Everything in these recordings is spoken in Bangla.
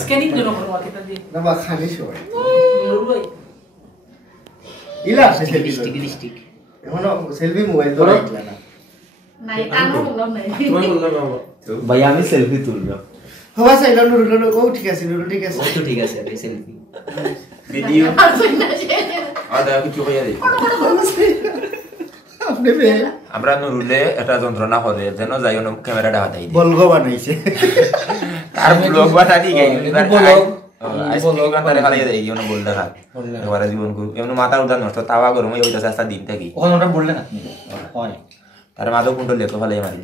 স্ক্যানিং জন্য করব কিতা দি না বা খালি সবাই ইলা সেলফি স্টিক এখনো সেলফি মোবাইল তো রাখলা না নাই আনো বললাম নাই তুমি বললা না ভাই আমি সেলফি তুলব হবা সাইড নুরুল ও ঠিক আছে নুরুল ঠিক আছে ও তো ঠিক আছে এই সেলফি ভিডিও আসুন না সে আদা কিছু হইয়া দেই আপনি বে আমরা নুরুলে এটা যন্ত্রণা করে যেন যাই না ক্যামেরাটা হাতাই দেই বলগো বানাইছে আর ব্লগ বানাই গাই এবার আজকে গানটা খালি দেই ইওনো বলদা খাত এবারে জীবন কো এমন মাথা উঠা নষ্ট তাওয়া গরম হই হইতাছে আস্তা দিন থাকি ওখানে ওটা বললে না হয় তার মাদক কুন্ডল লেখো ভালো মারি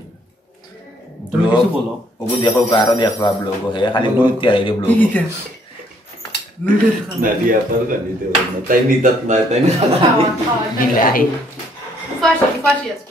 তুমি কিছু বলো ওগো দেখো কারো দেখো ব্লগ হে খালি ব্লগ তৈরি রে ব্লগ নুরুল নাদিয়া তোর গানিতে না তাই নিতাত না তাই না বিল্লাহি ফাশি আছে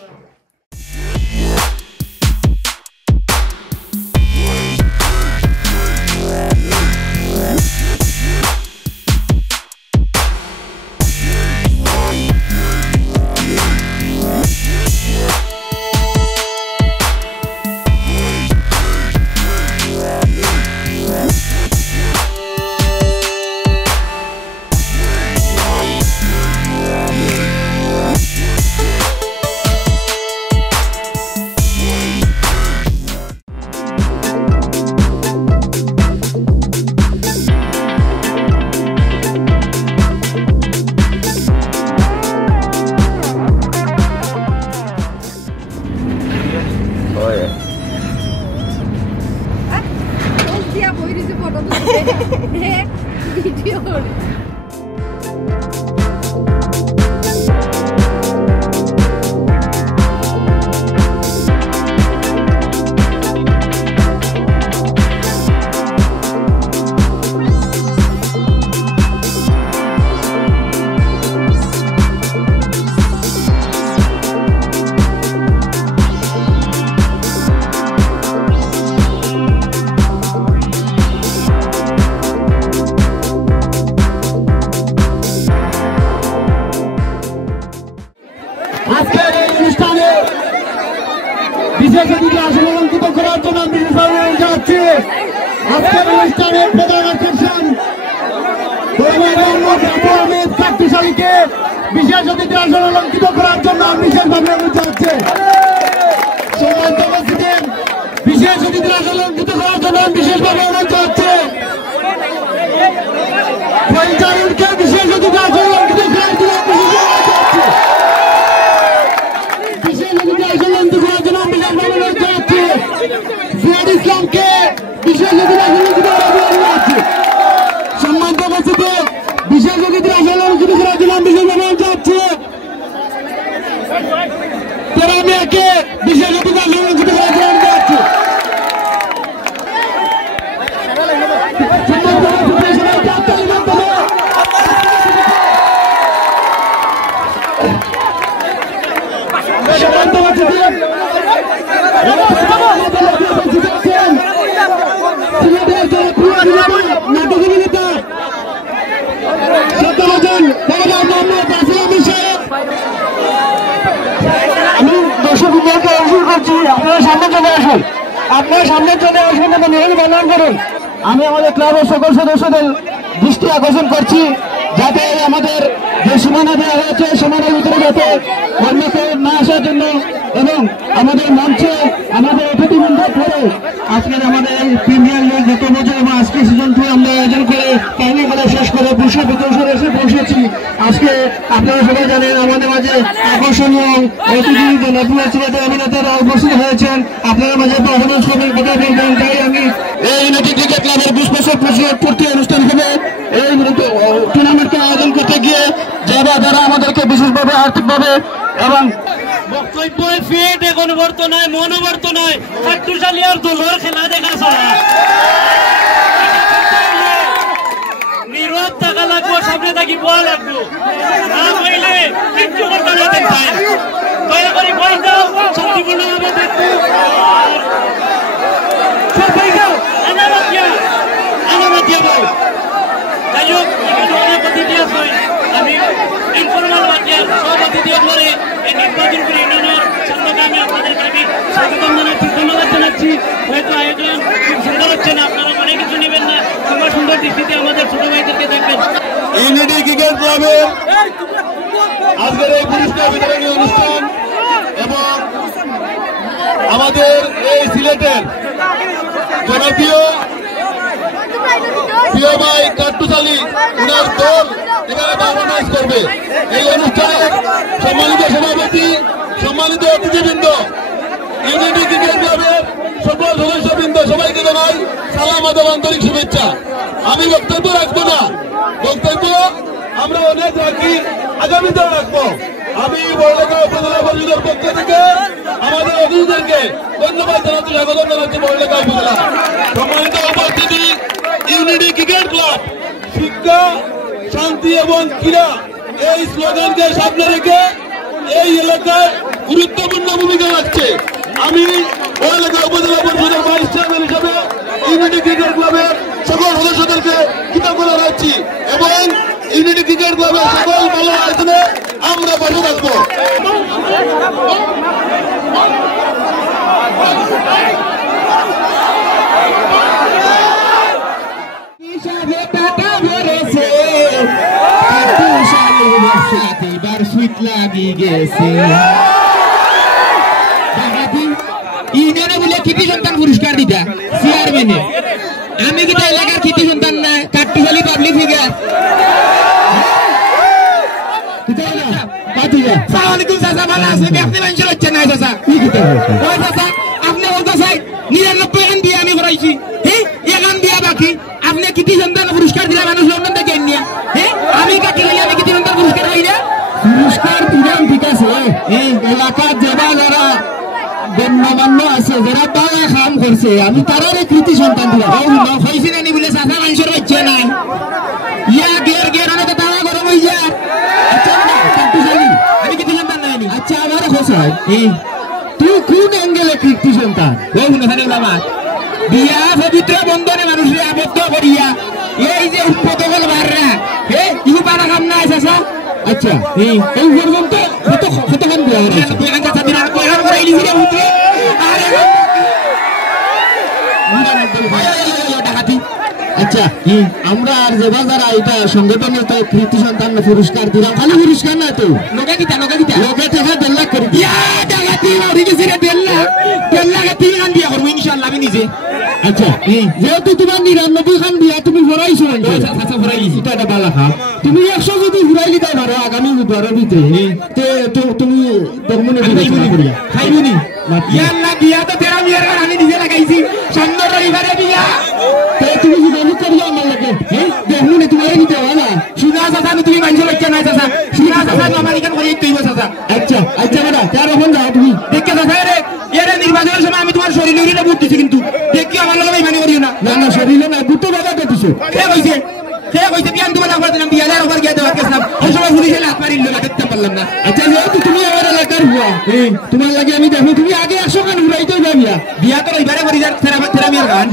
আজকের অনুষ্ঠানের প্রধান আকর্ষণ Ahmed Kattush কে বিশেষ অতিথি আসন অলঙ্কৃত করার জন্য বিশেষভাবে অনুরোধ জানাচ্ছি। বিশেষ অতিথি আসন অলঙ্কৃত করার জন্য বিশেষভাবে অনুরোধ জানাচ্ছি। Koiljarunকে বিশেষ অতিথি আসন অলঙ্কৃত করার জন্য বিশেষ অতিথি আসন অলঙ্কৃত করার জন্য বিশেষভাবে অনুরোধ জানাচ্ছি। ইসলামকে বিশেষ অতিথি আসন অলঙ্কৃত করার জন্য অনুরোধ জানাচ্ছি। সম্মানিত উপস্থিতি বিশেষ অতিথি আসন অলঙ্কৃত করার জন্য বিশেষভাবে অনুরোধ জানাচ্ছি। TERA মেয়েকে বিশেষ অতিথি আসন অলঙ্কৃত করার জন্য অনুরোধ জানাচ্ছি। আমি দর্শক অনুরোধ করছি আপনারা সামনে চলে আসুন, আপনারা সামনে চলে আসুন এবং নিরল বানান করুন। আমি আমাদের ক্লাবের সকল সদস্যদের দৃষ্টি আকর্ষণ করছি যাতে আমাদের যে সীমানা দেওয়া হয়েছে সীমানার ভিতরে যাতে অন্য কেউ না আসার জন্য এবং আমাদের মঞ্চে আমাদের অতিথিবৃন্দ করে আজকের আমাদের এই প্রিমিয়ার লিগ গত বছর এবং আজকে সিজন 2 আমরা আয়োজন করে ফাইনাল খেলা শেষ করে পুরস্কার বিতরণ এসে পৌঁছেছি। আজকে আপনারা সবাই জানেন আমাদের মাঝে আকর্ষণীয় অতিথি জনপ্রিয় সিলেটে অভিনেতারা উপস্থিত হয়েছেন। আপনাদের মাঝে পারফরমেন্স করবেন, কথা বলবেন। তাই আমি এই ইউনাইটেড ক্রিকেট ক্লাবের 20 বছর পূর্তি অনুষ্ঠান হবে এই টুর্নামেন্টকে আয়োজন করতে গিয়ে যারা আমাদেরকে বিশেষভাবে আর্থিকভাবে এবং বক্তব্য ফিট গণবর্ত নয় মনোবর্ত নয় কাট্টুশালী আর দোলর খেলা দেখা ছাড়া নিরব টাকা লাগবো, সামনে থাকি বল লাগবো না হইলে কিচ্ছু করতে না দেখতে দয়া করে বল দাও শান্তিপূর্ণভাবে দেখতে আনামাতিয়া ভাই যাই হোক এখানে অনেক অতিথি আছে। আমি ইনফরমাল বাচ্চার সব অতিথি করে এই নির্বাচনপুর ইউনিয়নের সঙ্গে আমি আপনাদেরকে আমি স্বাগতম জানাচ্ছি, ধন্যবাদ জানাচ্ছি। হয়তো আয়োজন খুব সুন্দর হচ্ছে না, আপনারা অনেক কিছু হবে আজকের এই পুরস্কার বিতরণী অনুষ্ঠান এবং আমাদের এই সিলেটের জনপ্রিয় প্রিয় ভাই কাট্টুশ আলী উনার দল এখানে পারফরমেন্স করবে। এই অনুষ্ঠানের সম্মানিত সভাপতি, সম্মানিত অতিথিবৃন্দ, ইউনিটি ক্রিকেট ক্লাবের সকল সদস্যবৃন্দ সবাইকে জানাই সালাম আদাব, আন্তরিক শুভেচ্ছা। আমি বক্তব্য রাখবো না, বক্তব্য আমরা অনেক রাখি, আগামীতেও রাখবো। আমি বড়লেখা উপজেলা পরিষদের পক্ষ থেকে আমাদের অতিথিদেরকে ধন্যবাদ জানাচ্ছি, স্বাগত জানাচ্ছি বড়লেখা উপজেলা। সম্মানিত উপস্থিতি, ইউনিটি ক্রিকেট ক্লাব শিক্ষা, শান্তি এবং ক্রীড়া এই স্লোগানকে সামনে রেখে এই এলাকায় গুরুত্বপূর্ণ ভূমিকা রাখছে। আমি বড়লেখা উপজেলা পরিষদের ভাইস চেয়ারম্যান হিসেবে ইউনিটি ক্রিকেট ক্লাবের সকল সদস্যদেরকে কৃতজ্ঞতা জানাচ্ছি এবং ইউনিটি ক্রিকেট ক্লাবের সকল ভালো আয়োজনে আমরা পাশে থাকবো। ইউনিয়নে বলে কৃতি সন্তান পুরস্কার দিতা চেয়ারম্যানে, আমি কিন্তু এলাকার কৃতি সন্তান না, কাট্টুশালী পাবলিক ফিগার। আপনি বলতে চাই 99 গান দিয়ে আমি করাইছি, হ্যাঁ এগান দিয়া বাকি আপনি কৃতি সন্তান পুরস্কার দিলে মানুষ লন্ডন থেকে নিয়া, হ্যাঁ আমি কাটি গেলে আমি কৃতি সন্তান পুরস্কার পাই না। পুরস্কার দিলাম ঠিক আছে, এলাকার যারা যারা গণ্যমান্য আছে, যারা বাংলা কাম করছে, আমি তারারে কৃতি সন্তান দিলাম। হয়েছে না নি বলে চাষা মানুষের বাচ্চা নাই, ইয়া গের গের অনেক তারা গরম হয়ে যায়। আমি কৃতি সন্তান নাই। আচ্ছা আমার হোসাই তুই কোন অ্যাঙ্গেলে কৃতি সন্তান? বিয়া পবিত্র বন্ধনে মানুষের আবদ্ধ করিয়া এই যে পদকল বাররা ইহু পারা কাম নাই চাষা। আচ্ছা এই পর্যন্ত কতক্ষণ দেওয়া আচ্ছা আমরা আর যে বাজারা এটা সংগঠনের তো কৃতি সন্তান পুরস্কার দিলাম, খালি পুরস্কার না তো লোকে কিতা লোকে টাকা 1.5 লাখ করে টাকা 1.5 লাখ 3 গান দিয়া করবো ইনশাল্লাহ আমি নিজে। আচ্ছা যেহেতু তোমার 99 খান দিয়া তুমি ভরাইছো, এটা একটা বালা খা, তুমি 100 যদি ঘুরাই দিতে পারো আগামী বুধবারের ভিতরে তুমি খাইবনি। বিয়া তো 13 মিয়ার গান আমি নিজে লাগাইছি, সামনে রবিবারে বিয়া। তুমি যদি করিয়া আমার লাগে দেখুন তুমি নিতে না সুনা চাষা তুমি মানুষের বাচ্চা নাই চাষা, সুনা চাষা আমার এখানে করে তুই চাষা। আচ্ছা আচ্ছা বেটা তার ওখান যাও তুমি দেখে চাষা রে এর নির্বাচনের সময় আমি তোমার শরীরে উড়িয়ে বুট দিছি, কিন্তু দেখি আমার লগে বেইমানি করিও না। না না শরীরে না বুট বাবা দিছো। কে কইছে বিয়ান তোমার লাগবার দিলাম, বিয়ালের ওপর গিয়ে দেওয়া গেছিলাম, ওই সময় পুলিশে লাত মারিল লোক দেখতে পারলাম না। আচ্ছা যেহেতু তুমি আমার এলাকার হুয়া তোমার লাগে আমি দেখো তুমি আগে 100 গান ঘুরাইতে বিয়া বিয়া তো রবিবারে করি যার থেরা মিয়ার গান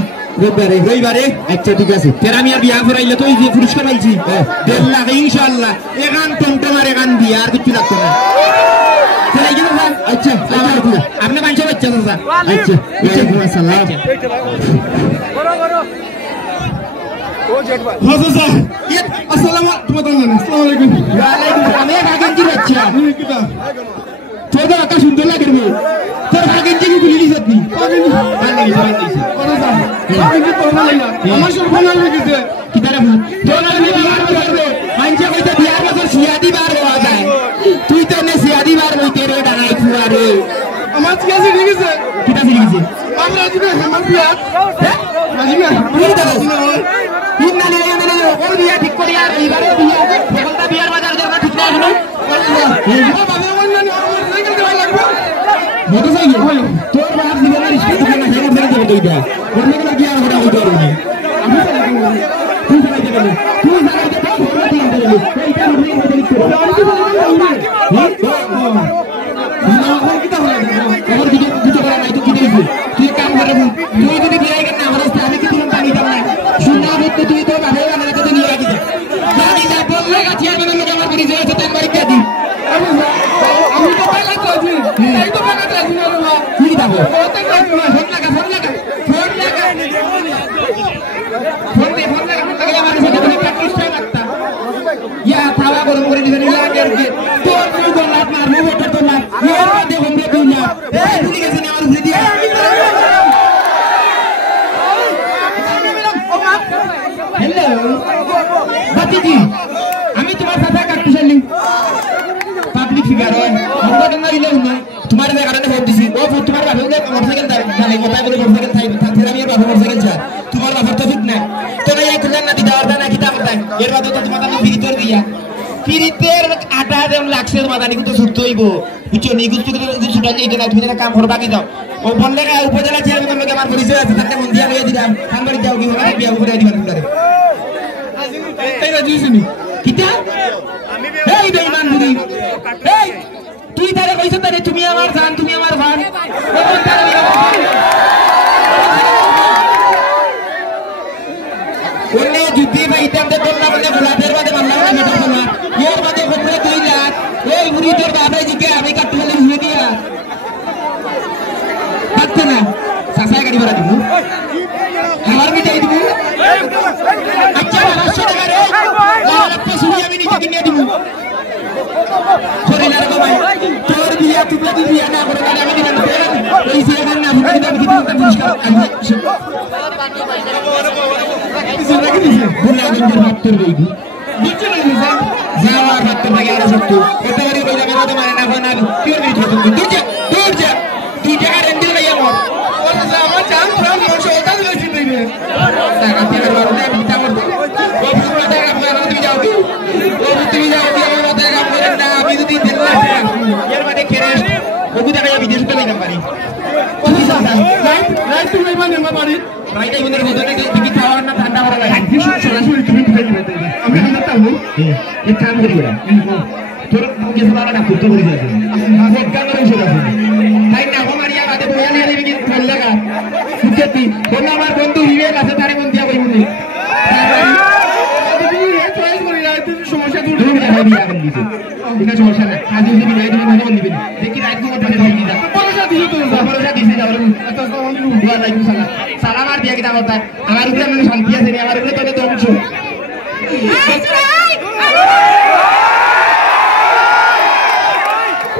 রবিবারে। আচ্ছা ঠিক আছে, 13 মিয়ার বিয়া ফুরাইলে তো এই যে পুরস্কার পাইছি 1.5 লাখ ইনশাআল্লাহ। এগান টমটমার এগান বিয়া আর কিছু লাগতো না। আচ্ছা আপনি মানুষের বাচ্চা চাচা। আচ্ছা সালাম আসসালামু আলাইকুম। আমি কাগেঞ্জি বাচ্চা তোর একা সুন্দর লাগে রে, তোর কাগেঞ্জি খুলে দিস আপনি আমার সব ভালো লেগেছে কি তারা তোর মানুষে কইতে বিয়ার বছর সিয়াদি বার হওয়া যায়, তুই তো নে সিয়াদি বার হইতে রে ডাঙাই খুয়া রে। আমার ঠিক আছে ঠিক আছে কি আছে ঠিক আছে আমরা আজকে আমার বিয়া রাজিনা পুরি দাও ইন্না নে নে ওর বিয়া ঠিক করি আর এইবারে বিয়া বলতা বিয়ার বাজার জায়গা ঠিক না হলো আল্লাহ বাবা অন্য আমার সাইকেল দেওয়া লাগবে মোটরসাইকেল তোর বাপ দিবে না রিস্কা না হেমর ধরে দেবে তুই দেখ ওর নাকি লাগি আর ওটা হইতো না আমি তো লাগি তুই চালাইতে গেলি তুই চালাইতে তো ওরা দিয়ে দিবি এইটা আমি হইতে লিখতে আমি তো বললাম না কি তা হলো আমার দিকে করা নাই তো কি দিবি তুই কাম করে তুই যদি বিয়াই কেন আমার রাস্তা আমি কি তুমি পানি দাও না শুননা বলতে তুই তো ভালো আমার কাছে নিয়ে রাখি গাড়ি যা বললে গাছি আর মানে আমার বাড়ি যায় তো তার বাড়ি দি আমি তো পালা কইছি এই তো পালা কইছি না বাবা কি দাও ফোন লাগা ফোন দে আমার সাথে প্র্যাকটিস করতে ইয়া পাওয়া করব বাতিজি আমি তোমার সাথে কাটতে চাইলি পাবলিক ফিগার হয় সংগঠন না দিলে না তোমার এই কারণে ভোট দিছি ও তোমার বাপে মোটরসাইকেল জানে কথা বলে মোটরসাইকেল থাকতে আমি বাপে মোটরসাইকেল চা তোমার বাপের তো ঠিক না তোরা এই তুলেন না দিদা আর না কিতা করতে এর বাদে তো তোমার আমি ফিরিতর দিয়া ফিরিতের আটা দেম লাগছে মাদানি তো ছুটতে হইব বুঝছো নি গুস্তু ছুটা যাইতে না তুমি কাম করবা কি দাও ও বললে উপজেলা চেয়ারম্যান লোকে আমার পরিচয় আছে তাকে মন দিয়া লইয়া দিলাম কামবাড়ি যাও কি হবে বিয়া করে দিবা তোমরা তাই না জিসনি কিতা এই বেঈমান বুড়ি এই তুই তারে কইছ তারে তুমি আমার জান তুমি আমার ভান ওনে যুদ্ধে বাইতে আমরা করলা বলে গোলাপের বাদে মামলা না মেটা না এর বাদে বলতে 2 লাখ এই বুড়ি তোর বাপে জিকে আমি কাটতে বলে হুয়ে দিয়া কাটতে না সাসাই গাড়ি ভরা দিব আমার কি যাই দিব আচ্ছা 500 টাকা রে আর পেছনে আমি নিতে কিনে দিব শরীরের কমাই তোর বিয়া তুই বিয়া না করে আমি দিলাম এই সিয়ার না আমি দিলাম কি তুমি পুরস্কার বুলাগঞ্জের ভাত্তর বেগি নিচে লাগি যাওয়ার ভাত্তর লাগে আর সত্য কতবারই কইলা বেরোতে মানে না হয় না কি হই তো দূর যা তুই টাকা রেন্ডি লাইয়া মর ওটা আমার চান পুরো মন সওতা লইছি দিবে টাকা দিয়ে লড়তে বিটা করতে ও পুরো টাকা পুরো তুমি যাও কি ও তুমি যাও কি আমার টাকা করেন না আমি যদি দিন না এর মানে কেরেস ওগু টাকা বিদেশ তে লাইলাম পারি রাইট তুমি মানে মারি রাইট এই বন্ধের মধ্যে দেখি খাওয়ার না ঠান্ডা করা লাগে আমি সরাসরি তুমি খাই দিতে আমি হাতে তাও এক কাম করি ওরা তোর মুখে সারা না করতে করি যাবে আমি এক কাম করে চলে আসি তাই না আমারিয়া বাদে বইয়া নিয়ে দিবি কি ভাল লাগা সুচেতি কোন আমার বন্ধু হিরে কাছে তারে মন দিয়া কইবনি তুমি এই চয়েস করি না তুমি সমস্যা দূর করে দেখাই দিয়া বলি দিতে এটা সমস্যা না কাজে যদি নাই তুমি মনে দিবি দেখি রাইট কোন পাশে ধরে দিদা পয়সা দিছি তো পয়সা দিছি যাও এত কম দুয়া লাইকু সালাম সালাম আর দিয়া কিটা কথা আমার উপরে মানে শান্তি আছে নি আমার উপরে তোরে দমছো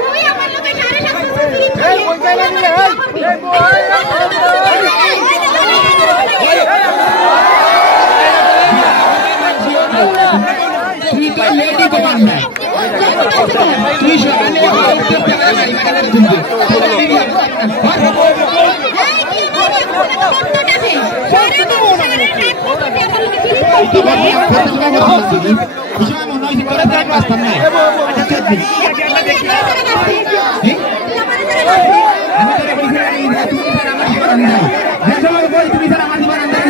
তুই আমার লোকে সারা সাথে এই কইতা না তুই তো লেডি কমান্ডার তুই সকালে উত্তর টাকা গাড়ি মারা দিবি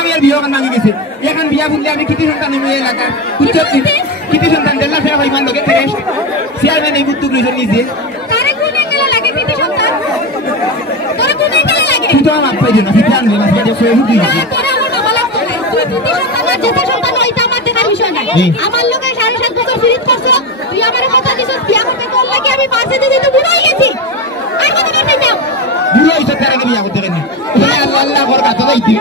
আমি বিয়া মাঙ্গি গেছে এখন বিয়া বললে আমি কৃতি সন্তান এলাকা কৃতি সন্তান দেড় লাখ টাকা পরিমাণ লোকে চেয়ারম্যান এই উদ্যোগ রয়েছে নিজে তুই তো আমার পাই না সেটা আনবে না সেটা ফেসবুক দিয়ে আমার লোকে 7.5 বছর ফিরিত করছো তুই আমার কথা দিছিস বিয়া করতে তোর লাগি আমি পাশে দিতে তো বুড়ো হয়ে গেছি আর কত করতে যাও বুড়ো হইছে তার আগে বিয়া করতে রেনি আল্লাহ আল্লাহ বড় কথা কইতি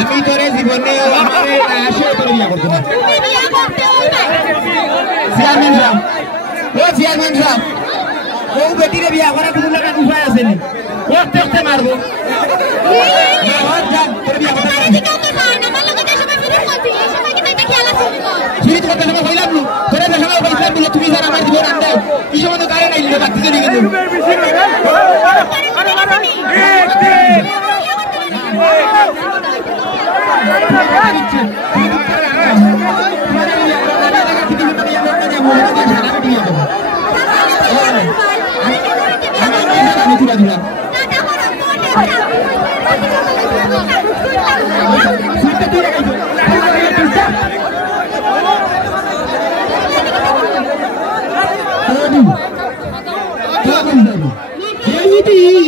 আমি তোরে জীবনে আশা করে বিয়া করতে না চেয়ারম্যান সাহেব ও চেয়ারম্যান সাহেব ও বেটিরে বিয়া করা কোনো টাকা উপায় আছে নি ও দেখতে মারবো তোরে বিয়া করতে করতে সময় হইলাম তোরে সময় হইলাম বলে তুমি যারা আমার জীবন আনতে এই সময় তো গায়ে নাই বাড়তে চলে গেল দিবা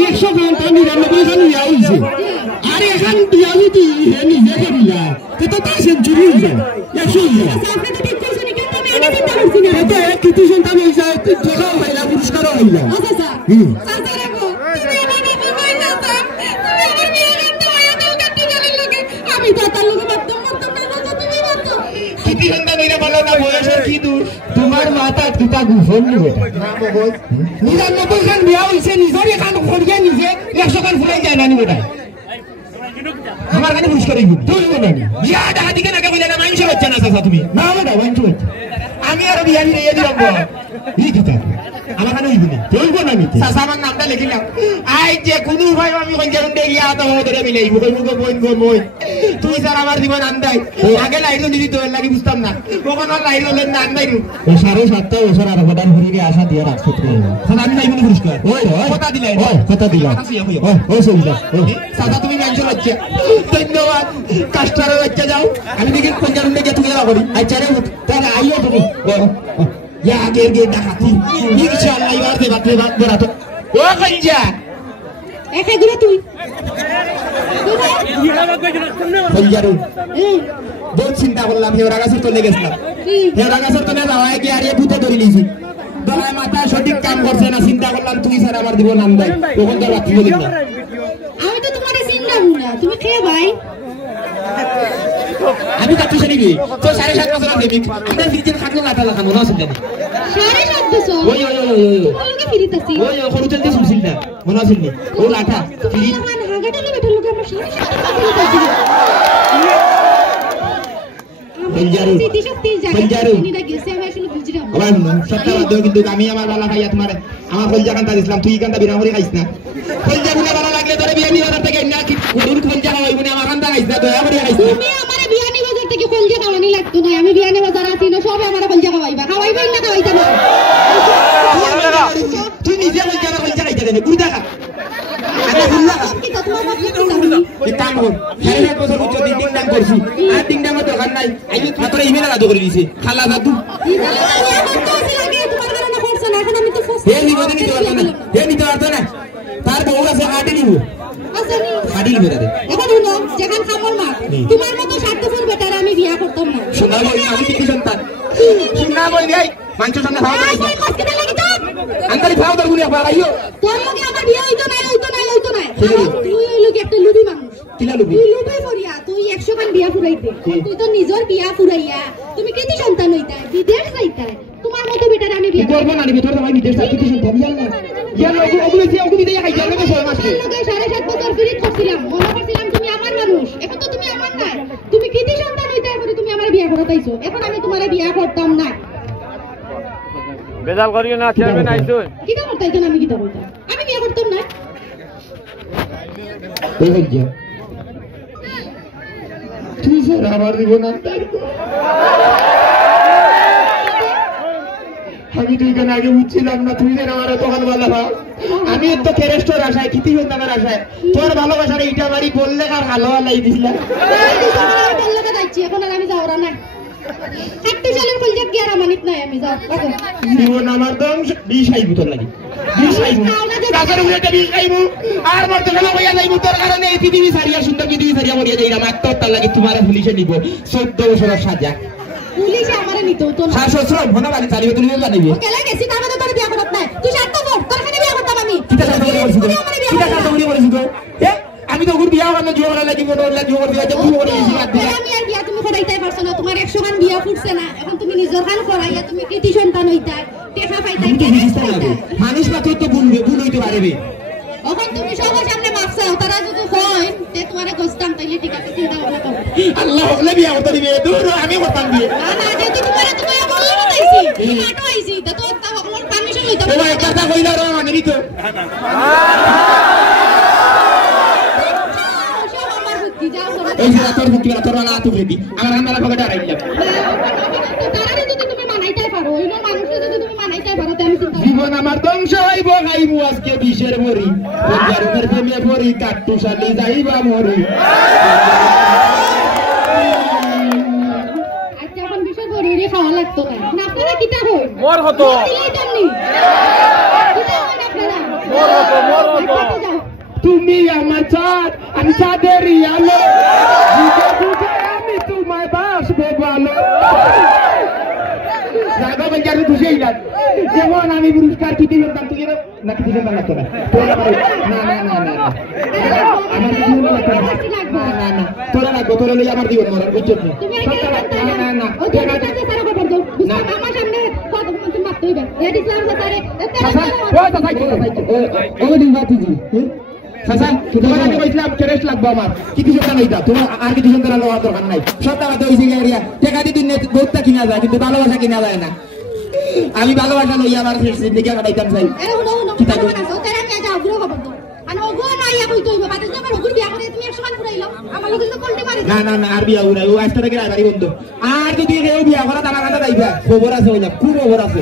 একশো ঘন্টা 99 খান ইয়া হয়েছে আর এখান দিয়া যদি নিজে করিলা তো তার সেঞ্চুরি হয়ে যায় 100 কৃতি সন্তান হয়ে যায় টাকাও হইলা পুরস্কারও হইলা আমি তো তার লোক তোমার মাথা দুটা গুফন নিরানব্বই খান বিয়া হয়েছে নিজের এখান ফরিয়ে নিজে 100 খান ফুরাই যায় না নি বেটা আমার কাছে পুরস্কার তুই বলো বিয়া টাকা দিকে নাকি বলে না মাইনসে হচ্ছে না চাচা তুমি না বেটা মাইনসে হচ্ছে আমি আর বিয়া নিয়ে দিলাম এই কথা আমার কাছে হইব না তুই বলো না চাচা আমার নামটা লিখিলাম আই যে কোনো ভাই আমি কইজারুন দে গিয়া তো ধরে মিলাই মুখে মুখে বইন তুই স্যার আমার জীবন আন্দাই আগে লাইলো নিদি তোর লাগি বুঝতাম না কখন আর লাইলো লেন না আন্দাই ও 7.5 বছর আর প্রধান হরিকে আশা দিয়া রাখছত এখন আমি নাইবনি পুরস্কার ওই কথা দিলাই কথা দিলাম ওই সইলা সাদা তুমি মেনশন হচ্ছে ধন্যবাদ কাস্টারে বাচ্চা যাও আমি দেখি কোইজারুন দে গিয়া তুমি এরা করি আচ্ছা রে তাহলে আইও তুমি ইয়া আগে ডাকাতি ইনশাআল্লাহ এবার দে বাত বরাত ও কইজা একা গুলো তুই কোইজারুন বহুত চিন্তা করলাম হেওরা গাছের তলে গেছিলাম হেওরা গাছের তলে যাওয়া গিয়ে আর ভূতে ধরে লিছি দলায় মাথা সঠিক কাম করছে না চিন্তা করলাম তুই স্যার আমার দিব নাম দেয় তখন তো রাত্রি বলি না আমি তো তোমারে চিন্তা না তুমি কে ভাই আমি কাটুশ নিবি তো 7.5 বছর দেবি আমরা ফ্রিজের খাটলো লাটা লাগানো মনে আছে জানি 7.5 বছর ওই ওকে ফিরিতাছি ওই খরুচের দিয়ে শুনছিল না মনে আছে নি ও লাটা ফ্রিজ আমার হাগাটালে বেটা লোক আমরা 7.5 ফিরিতাছি কোইলজারুন কোইলজারুন নিটা গেছে আমি আসলে বুঝিরাম আমার সপ্তাহ দেও কিন্তু আমি আমার বালা খাইয়া তোমার আমার কোইলজা কান্তা দিছিলাম তুই কান্তা বিনা করে খাইছ না কোইলজাগুলা ভালো লাগলে তোরে বিয়ানীবাজার থেকে না কি গরুর কোইলজা খাওয়াইব না আমার কান্তা খাইছ না দয়া করে খাইছ তুমি আমারে বিয়ানীবাজার থেকে কোইলজা খাওয়ানি লাগতো না আমি বিয়ানীবাজার আছি না সবে আমারে কোইলজা খাওয়াইবা না খাওয়াইতা না তুই নিজে কোইলজা খাইতে দেনে গুড় দেখা আরে গুল্লা কি তো তোমার মত কি কাম হল 7.5 বছর উচ্চ দিন দাম করছি আর দিন দাম দরকার নাই আই মাত্র ইমেল আদা করে দিছি খালা দাদু হে নিতে পারতো না তার বউ আছে হাটে নিব হাটে নিবে তাদের এখন শুনো যেখান খামর মা তোমার মতো স্বার্থপর বেটার আমি বিয়া করতাম না শোনা বই আমি কি সন্তান শোনা বই নাই মানুষের সামনে খাওয়া দাওয়া কই কষ্ট লাগি তো আন্তারি খাওয়া দাওয়া গুলি আবার আইও তোর লগে আমার বিয়া হইতো না তুই হইলো কি একটা লুবি মানুষ কিলা লুবি তুই লুবি ফরিয়া তুই 100 খান বিয়া ফুরাইতে তুই তো নিজর বিয়া ফুরাইয়া তুমি কেতি সন্তান হইতা বিদেশ যাইতা তোমার মতো বেটার আমি বিয়া করব না ভিতর ভাই বিদেশ যাইতে সন্তান ইয়ালা ওগুলো দিয়ে খাইতে হবে 6 মাস লগে 7.5 বছর ফিরিত করছিলাম মনে করছিলাম তুমি আমার মানুষ এখন তো তুমি আমার না তুমি কেতি সন্তান হইতা এখন তুমি আমার বিয়া করাইছো এখন আমি তোমারে বিয়া করতাম না বেজাল করিও না চেয়ারম্যান আইছো কিটা করতাইছো আমি কিটা কইতাম আমি বিয়া করতাম না এই হইছে তুই স্যার আমার জীবন আন্তার আমি তুই কেন আগে বুঝছিলাম না তুই যেন আমার তখন ভালো আমি তো কেরেস্টোর আশায় কিতি সন্তানের আশায় তোর ভালোবাসার এইটা বাড়ি বললে আর ভালো লাই দিছিলাম বললে তো যাচ্ছি এখন আর আমি যাওরা না একটু চলের কলজা কি আর আমানিত নাই আমি যাও জীবন আমার দম 20 আইবো তোর লাগি 20 আইবো কাছের উপরে 20 আইবো আর মরতে গেল হইয়া যাইবো তোর কারণে এই পৃথিবী ছাড়িয়া সুন্দর পৃথিবী ছাড়িয়া মরিয়া যাইরাম আত্মহত্যা লাগি তোমারে পুলিশে নিব 14 বছরের সাজা পুলিশে আমারে নিতো তো না শাশুড় ভনবালি চালিয়ে তুমি জানিবি কেলা গেছি তার মধ্যে তোর বিয়া করত নাই তুই শান্ত কর তোর খানে বিয়া করতাম আমি কিটা শান্ত করি বলিস তো আমি তো গুড় বিয়া করলে জোর লাগি মোটর লাগি জোর দিয়া তুই ওরে এসে বাদ দিয়া আমি আর বিয়া তুমি করাইতাই পারছ না তোমার 100 গান বিয়া ফুটছে না এখন তুমি নিজর গান করাইয়া তুমি কৃতি সন্তান হইতা টেকা পাইতাই মানুষ মাত্র তো ভুল হইতে পারবে এখন তুমি সবার সামনে মাপ চাও তারা যদি হয় তে তোমারে গোস্তাম তাইলে ঠিক আছে চিন্তা ভাবনা করো আল্লাহ হলে বিয়া করতে দিবে দূর আমি করতাম দিয়ে না না যেহেতু তোমারে তুমি বললে না তাইছি মাটো আইছি তা তো তা হকলর পারমিশন লইতা ও একটা কথা কইলা রে মানে নিতো এই যে তোর মুক্তি তোর না তুই দিবি আমার রান্নার পকেটে রাইলাম তারা যদি তুমি মানাইতে পারো ওই মানুষকে যদি তুমি মানাইতে পারো তে আমি চিন্তা জীবন আমার ধ্বংস হইব খাইবো আজকে বিষের মরি কোইলজারুনের প্রেমে পড়ি কাট্টুস আলি যাইবা মরি আচ্ছা এখন বিষয় জরুরি খাওয়া লাগতো না আপনারা কিটা হই মোর হতো তুমি আমার চাঁদ আমি চাঁদের আলো আমি তোমায় বাসবো ভালো যেমন আমি পুরস্কার কি দিলাম তুই না কিছু না লাগতো না তোরা লাগবো তোরা লই আমার জীবন মরার বুঝছো আমার কিছু তোমার আর কিছু দরকার নাই সপ্তাহ টাকা দিয়ে বহুতটা কিনা যায় কিন্তু ভালোবাসা কিনা যায় না আমি ভালোবাসা লই আমার জিন্দেগি কাটাইতাম চাই না না আর বিয়া উড়াই ও আজটা থেকে রাইবারি বন্ধ আর যদি কেউ বিয়া করা তারা কাটা যাইবা খবর আছে হইলা খুব খবর আছে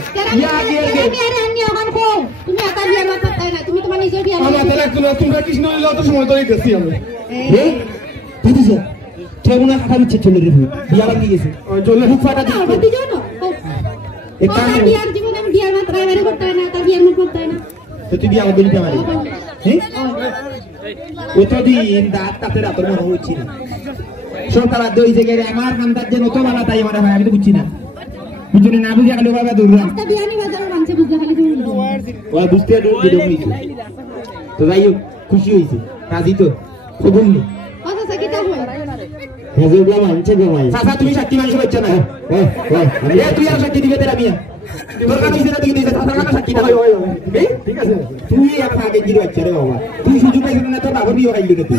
তুমি একা বিয়ার মাথা তাই না তুমি তোমার নিজের বিয়া আমার তাহলে একটু তোমরা কৃষ্ণ হইলো তো সময় ধরে গেছি আমি বুঝছো তোমরা খাতা দিচ্ছে চলে রে বিয়া লাগি গেছে চলে মুখ ফাটা দিও না আমার বিয়ার জীবনে আমি বিয়ার মাত্রা বাইরে করতে হয় না তার বিয়ার মুখ করতে হয় না তো তুই বিয়া বলি তে মারি হ্যাঁ ও তো দিন দাঁত তাতে রাতের মনে হচ্ছে না সরকার দই জায়গায় আমার কান্দার যে নতুন বালা তাই আমার ভাই আমি তো বুঝছি না বুঝুনি না বুঝে গেল বাবা দূর রাস্তা বিয়ানীবাজারের মানছে বুঝতে খালি ও বুঝতে দিলো হইছে তো যাই হোক খুশি হইছে রাজি তো খবর নেই কথা সাকিটা হয় হেজুবলা মানছে গোমাই সাসা তুমি শক্তি মানুষ হচ্ছে না তুই আর শক্তি দিবে তেরা মিয়া তোর কাছে দিতে দিতে সাসা কাছে শক্তি না হয় ঠিক আছে তুই এখন আগে দিতে হচ্ছে রে বাবা তুই সুযোগ পাইছিস না তোর বাবা বিয়ে খাইলি তুই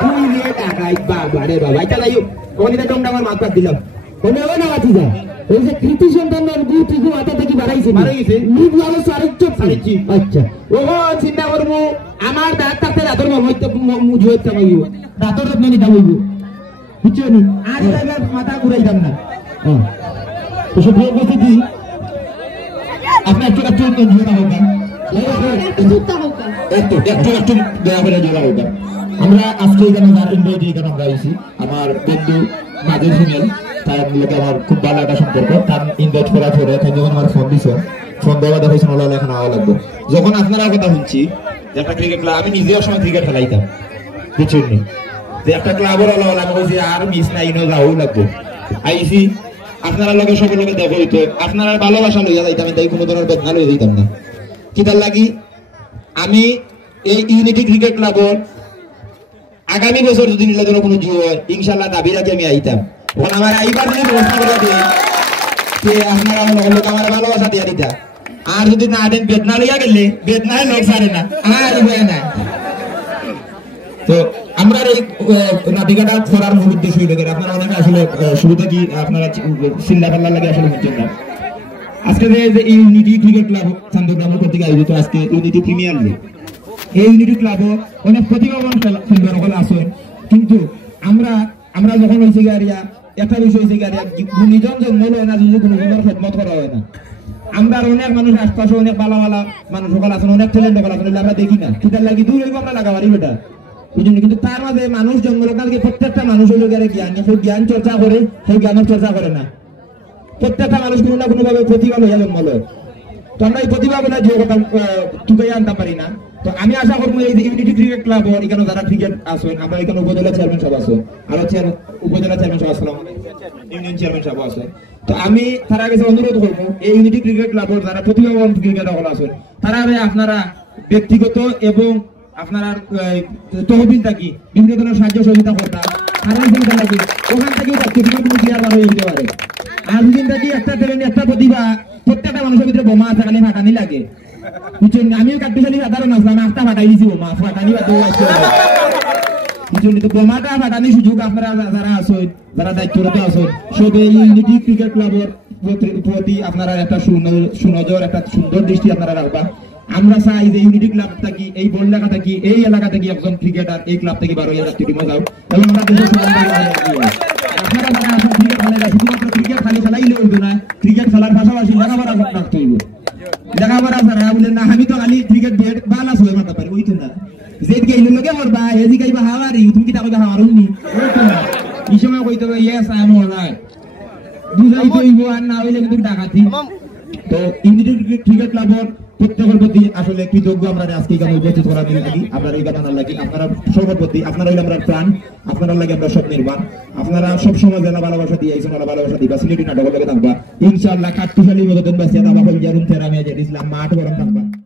তুই রে টাকাই বাবা রে বাবা এটা যাই হোক কোন দিন তোমরা আমার মাথা দিলাম কোন না বাতি যা এই যে কৃতি সন্তানের গুণ ঠিক মাথা থেকে বাড়াইছে নিজ ভালো সারিচ্ছ সারিচ্ছি আচ্ছা ও চিন্তা করবো আমার দাঁত তাতে রাতর মমইতে মুজ হইতে হইব রাতর যত্ন নিতে হইব বুঝছো নি আর জায়গা মাথা ঘুরাইতাম না তো সব উপস্থিতি আপনার একটু একটু জোড়া হোক একটু দয়া করে জোড়া হোক আমরা আজকে এখানে ইন্ডিয়াতে এখানে আমরা আইছি আমার বন্ধু মাঝের ফিমেল তার লোকে আমার খুব ভালো একটা সম্পর্ক তার ইনভাইট করার পরে তাই যখন আমার ফোন দিছে ফোন দেওয়া দেখাইছে ওলা এখন আওয়া লাগবে যখন আপনারা কথা শুনছি যে একটা ক্রিকেট ক্লাব আমি নিজেও সময় ক্রিকেট খেলাইতাম বুঝছেন নি যে একটা ক্লাবের ওলা আমি বলছি আর মিস নাই ইনো যাও লাগবে আইসি আপনারা লোকের সব লোকে দেখো হইতো আপনারা ভালোবাসা লইয়া যাইতাম তাই কোনো ধরনের বেদনা লইয়া যাইতাম না কি তার লাগি আমি এই ইউনিটি ক্রিকেট ক্লাবের আগামী বছর যদি নির্বাচনের কোনো জুয় হয় ইনশাল্লাহ দাবি রাখি আমি আইতাম এখন আমার আইবার যদি ব্যবস্থা করে দেয় যে আপনারা লোক আমার ভালোবাসা দিয়া দিতা আর যদি না দেন বেদনা লইয়া গেলে বেদনায় লোক সারে না আর হয়ে না তো আমরা এই নাটিকাটা করার মূল উদ্দেশ্য হইল আপনারা অনেকে আসলে শুরুতে কি আপনারা চিল্লা পাল্লা লাগে আসলে বুঝছেন না আজকে যে ইউনিটি ক্রিকেট ক্লাব চন্দ্রগ্রাম কর্তৃক আয়োজিত আজকে ইউনিটি প্রিমিয়ার লিগ এই ইউনিটি ক্লাবও অনেক প্রতিভাবান খেলোয়াড় আছে কিন্তু আমরা যখন হয়েছে গাড়িয়া একটা বিষয় হয়েছে গাড়িয়া গুণীজন জন্ম হয় না যদি গুণীজনের খেদমত করা হয় না আমরা অনেক মানুষ আশপাশে অনেক ভালো ভালো মানুষ সকল আছেন অনেক ট্যালেন্ট সকল আছেন আমরা দেখি না সেটার লাগি দূর হইব আমরা লাগাবারি বেটা বুঝুন কিন্তু তার মাঝে মানুষ জন্মলকালকে প্রত্যেকটা মানুষ হইল গেলে জ্ঞান সেই জ্ঞান চর্চা করে সেই জ্ঞানের চর্চা করে না প্রত্যেকটা মানুষ কোনো না কোনো ভাবে প্রতিভা লইয়া জন্ম লয় তো আমরা এই প্রতিভা বলে যে তুকাই আনতে পারি না তো আমি আশা করবো এই ইউনিটি ক্রিকেট ক্লাব এখানে যারা ক্রিকেট আসেন আমরা এখানে উপজেলা চেয়ারম্যান সাহেব আছে আর হচ্ছে উপজেলা চেয়ারম্যান সাহেব আসলাম ইউনিয়ন চেয়ারম্যান সাহেব আছে তো আমি তার কাছে অনুরোধ করবো এই ইউনিটি ক্রিকেট ক্লাবের যারা প্রতিভাবান ক্রিকেটার আছেন তারা আপনারা ব্যক্তিগত এবং আপনারা তহবিল থাকি বিভিন্ন ধরনের সাহায্য সহযোগিতা করতাম ওখান থেকেও কোনো প্লেয়ার বার হয়ে যেতে পারে আর দুদিন থাকি একটা ট্যালেন্ট একটা প্রতিভা প্রত্যেকটা মানুষের ভিতরে বোমা আছে খালি ফাটানি লাগে বুঝছেন আমিও কাটবিশালি সাধারণ আসলাম আস্তা ফাটাই দিছি বোমা ফাটানি বুঝছেন তো বোমাটা ফাটানি সুযোগ আপনারা যারা আছেন যারা দায়িত্বরত আছেন সব এই ইউনিটি ক্রিকেট ক্লাবের প্রতি আপনারা একটা সুনজর একটা সুন্দর দৃষ্টি আপনারা রাখবা আমরা চাই যে ইউনিটি ক্লাব থাকি এই বললেখা থাকি এই এলাকা থেকে একজন ক্রিকেটার এই ক্লাব থেকে 12,000 টিমে যাও এবং আমরা দেশের আপনারা যারা আসেন ক্রিকেট খেলা শুধুমাত্র ক্রিকেট খালি খেলাইলে হইতো না ক্রিকেট খেলার পাশাপাশি লেখাপড়া রাখতে হইব করবা হেজি গাইবা হাওয়ারি তুমি কি তাকবা হাওয়ারুনি এই সময় কইতে হবে ইয়েস আই এম অলরাইট বুঝাই কইবো আর না হইলে কিন্তু ডাকাতি তো ইন্ডিয়ান ক্রিকেট ক্লাবের প্রত্যেকের প্রতি আসলে কৃতজ্ঞ আমরা আজকে এখানে উপস্থিত করার জন্য লাগি আপনারা এই গান লাগি আপনারা সবার প্রতি আপনারা হইলে আমরা প্রাণ আপনারা লাগে আমরা সব নির্মাণ আপনারা সব সময় জানা ভালোবাসা দিয়ে আইছেন আর ভালোবাসা দিবা সিলেটি নাটকের লগে থাকবা ইনশাআল্লাহ কাট্টুশালী মগদন বাসিয়া দাবা কইলজারুন তেরা মিয়া ইসলাম মাঠ গরম থাকবা